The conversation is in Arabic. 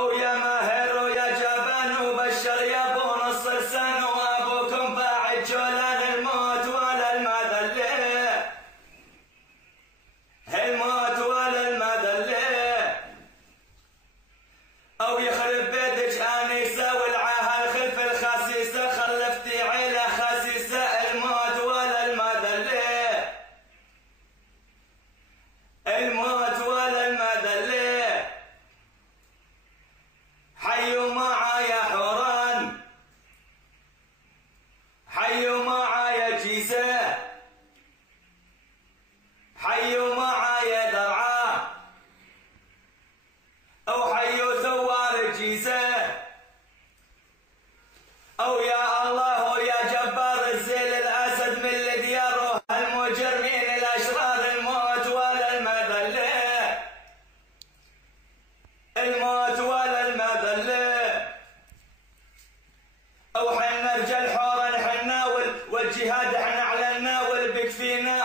أو يا ماهر ويا جبان وبشر يا ابو نص السن وابوكم باعد جولان الموت ولا المذلة، الموت ولا المذلة. أو يخرب بيتك آنيسة والعاهة الخلف الخسيسة خلفتي عيلة خسيسة، الموت ولا المذلة، الموت ولا المذلة. حيوا معايا حوران، حيوا معايا جيزة، حيوا معايا درعا، أو حيوا ثوار جيزة، أو يا الله ويا جبار الزيل الأسد من لدياره المجرمين الأشرار، الموت ولا المذلة، الموت ولا المذلة. أو حنا رجال حورا حنا والجهاد احنا اعلنا والبكفينا